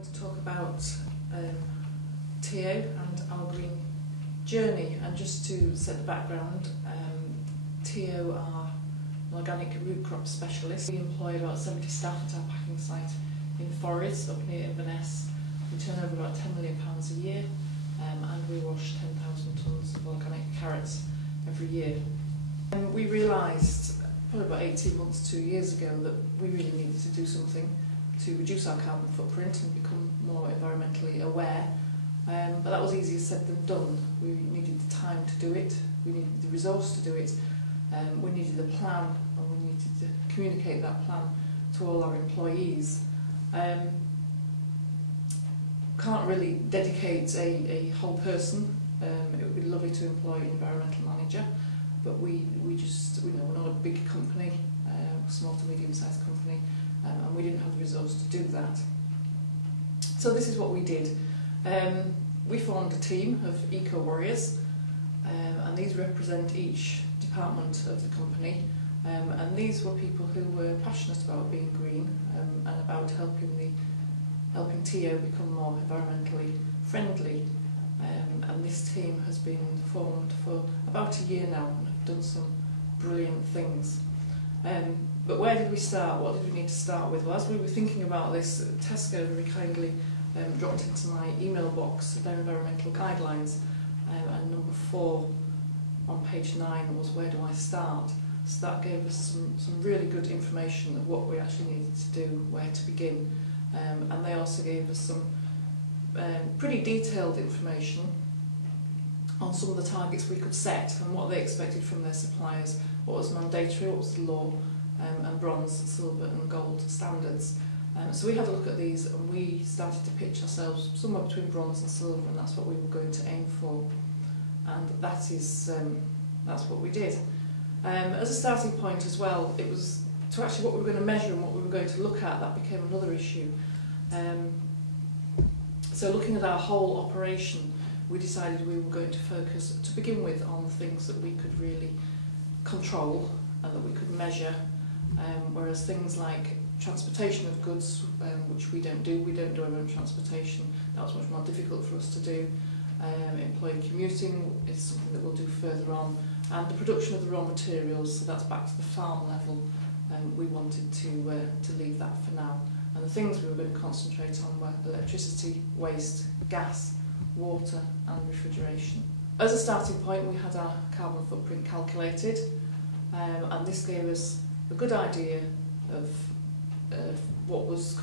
going to talk about TIO and our green journey, and just to set the background, TIO are an organic root crop specialist. We employ about 70 staff at our packing site in Forest, up near Inverness. We turn over about £10 million a year, and we wash 10,000 tonnes of organic carrots every year. And we realised probably about 18 months, 2 years ago, that we really needed to do something to reduce our carbon footprint and become more environmentally aware. But that was easier said than done. We needed the time to do it, we needed the resource to do it, we needed a plan, and we needed to communicate that plan to all our employees. Can't really dedicate a whole person. It would be lovely to employ an environmental manager, but we know we're not a big company, small to medium-sized company, and we didn't have the resource to do that. So this is what we did. We formed a team of eco-warriors, and these represent each department of the company, and these were people who were passionate about being green and about helping TIO become more environmentally friendly. And this team has been formed for about a year now and have done some brilliant things. But where did we start? What did we need to start with? Well, as we were thinking about this, Tesco very kindly dropped into my email box their environmental guidelines, and number 4 on page 9 was where do I start? So that gave us some really good information of what we actually needed to do, where to begin, and they also gave us some pretty detailed information on some of the targets we could set and what they expected from their suppliers, what was mandatory, what was the law, and bronze, silver and gold standards. So we had a look at these and we started to pitch ourselves somewhere between bronze and silver, and that's what we were going to aim for, and that's what we did. As a starting point as well, it was to actually what we were going to measure and what we were going to look at. That became another issue. So looking at our whole operation, we decided we were going to focus to begin with on the things that we could really control and that we could measure, whereas things like transportation of goods, which we don't do our own transportation, that was much more difficult for us to do. Employee commuting is something that we'll do further on, and the production of the raw materials, so that's back to the farm level, we wanted to leave that for now. And the things we were going to concentrate on were electricity, waste, gas, water and refrigeration. As a starting point, we had our carbon footprint calculated, and this gave us a good idea of what was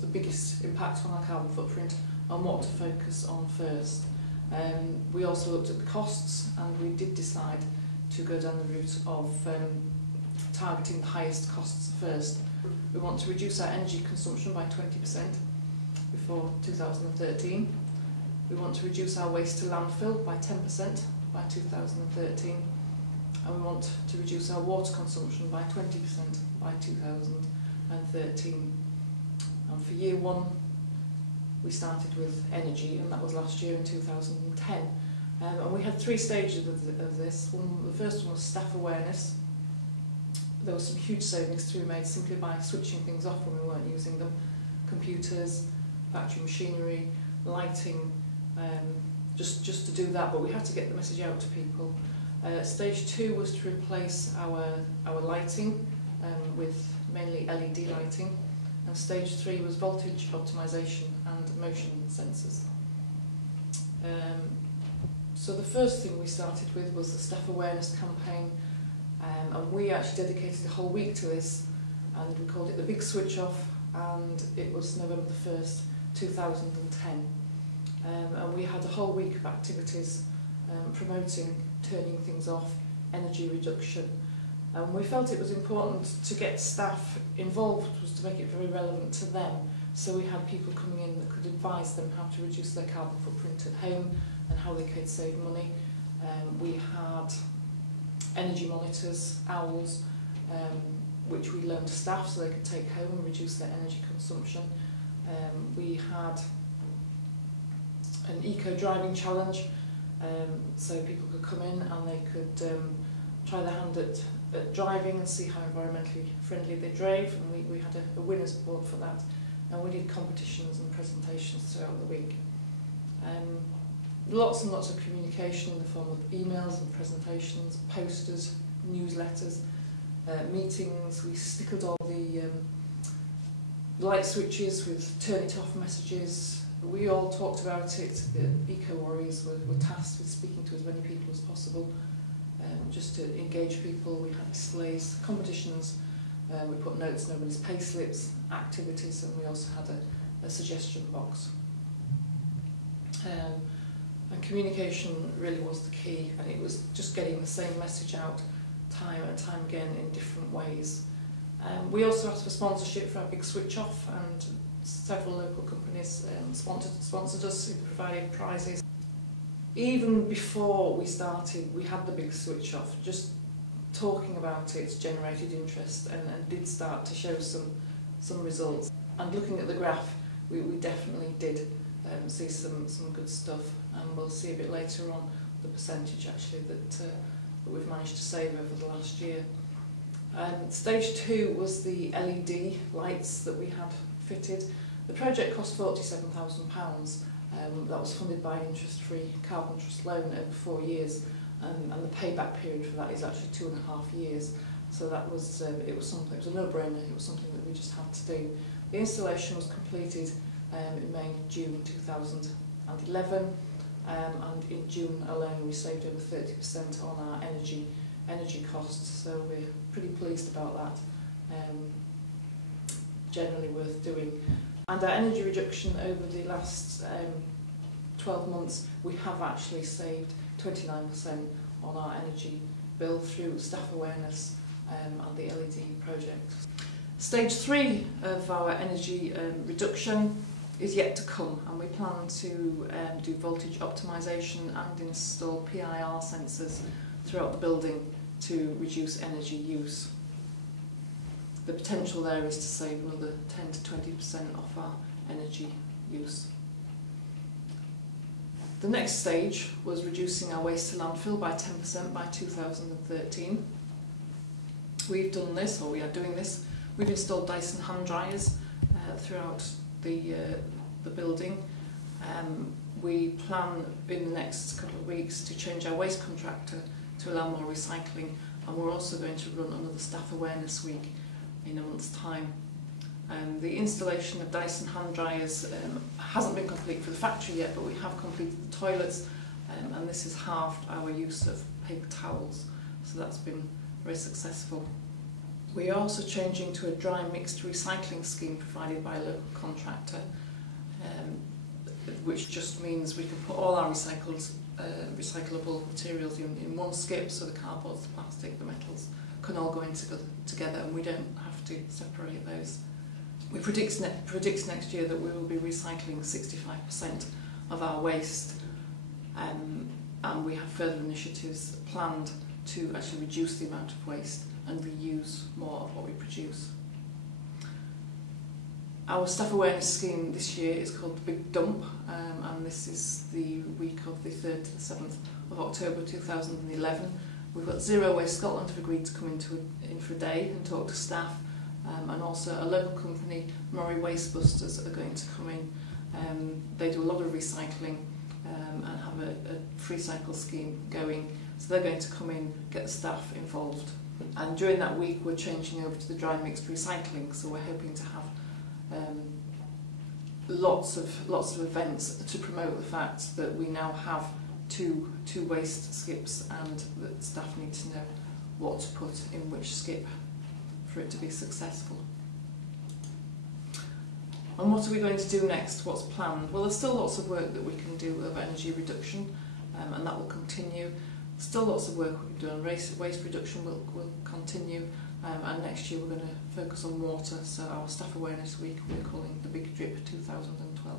the biggest impact on our carbon footprint and what to focus on first. We also looked at the costs, and we did decide to go down the route of targeting the highest costs first. We want to reduce our energy consumption by 20% before 2013. We want to reduce our waste to landfill by 10% by 2013. And we want to reduce our water consumption by 20% by 2013. And for year 1, we started with energy, and that was last year in 2010. And we had 3 stages of this. The first one was staff awareness. There was some huge savings to be made simply by switching things off when we weren't using them. Computers, factory machinery, lighting, just to do that, but we had to get the message out to people. Stage 2 was to replace our lighting with mainly LED lighting, and stage 3 was voltage optimization and motion sensors. So the first thing we started with was the staff awareness campaign, and we actually dedicated a whole week to this, and we called it the Big Switch Off, and it was November the 1st, 2010. And we had a whole week of activities promoting turning things off, energy reduction, and we felt it was important to get staff involved, was to make it very relevant to them. So we had people coming in that could advise them how to reduce their carbon footprint at home and how they could save money. We had energy monitors, owls, which we loaned to staff so they could take home and reduce their energy consumption. We had an eco-driving challenge, so people could come in and they could try their hand at driving and see how environmentally friendly they drove, and we had a winner's board for that. and we did competitions and presentations throughout the week. Lots and lots of communication in the form of emails and presentations, posters, newsletters, meetings. We stickered all the light switches with turn it off messages. We all talked about it. The eco-warriors were tasked with speaking to as many people as possible, just to engage people. We had displays, competitions, we put notes in everybody's pay slips, activities, and we also had a suggestion box. And communication really was the key, and it was just getting the same message out time and time again in different ways. We also asked for sponsorship for our big switch off, and several local companies sponsored us, who provided prizes. Even before we started, we had the big switch off. Just talking about it generated interest and did start to show some results. And looking at the graph, we definitely did see some good stuff, and we'll see a bit later on the percentage actually that we've managed to save over the last year. Stage 2 was the LED lights that we had fitted. The project cost £47,000. That was funded by an interest-free carbon trust loan over 4 years, and the payback period for that is actually 2.5 years. So that was it was a no-brainer. It was something that we just had to do. The installation was completed in June 2011, and in June alone we saved over 30% on our energy costs. So we're pretty pleased about that. Generally worth doing. And our energy reduction over the last 12 months, we have actually saved 29% on our energy bill through staff awareness and the LED project. Stage 3 of our energy reduction is yet to come, and we plan to do voltage optimisation and install PIR sensors throughout the building to reduce energy use. The potential there is to save another 10 to 20% off our energy use. The next stage was reducing our waste to landfill by 10% by 2013. We've done this, or we are doing this. We've installed Dyson hand dryers throughout the building. We plan in the next couple of weeks to change our waste contractor to allow more recycling, and we're also going to run another staff awareness week in a month's time. The installation of Dyson hand dryers hasn't been complete for the factory yet, but we have completed the toilets, and this has halved our use of paper towels, so that's been very successful. We are also changing to a dry mixed recycling scheme provided by a local contractor, which just means we can put all our recyclable materials in one skip, so the cardboard, the plastic, the metals can all go in together, and we don't have to separate those. We predict next year that we will be recycling 65% of our waste, and we have further initiatives planned to actually reduce the amount of waste and reuse more of what we produce. Our staff awareness scheme this year is called the Big Dump, and this is the week of the 3rd to the 7th of October 2011. We've got Zero Waste Scotland have agreed to come in for a day and talk to staff, and also a local company, Moray Waste Busters, are going to come in. They do a lot of recycling and have a free cycle scheme going, so they're going to come in, get the staff involved. And during that week we're changing over to the dry mixed recycling, so we're hoping to have lots of events to promote the fact that we now have two waste skips, and that staff need to know what to put in which skip for it to be successful. And what are we going to do next? What's planned? Well, there's still lots of work that we can do of energy reduction, and that will continue. Still lots of work we can do on waste reduction will continue, and next year we're going to focus on water, so our staff awareness week we're calling the Big Drip 2012.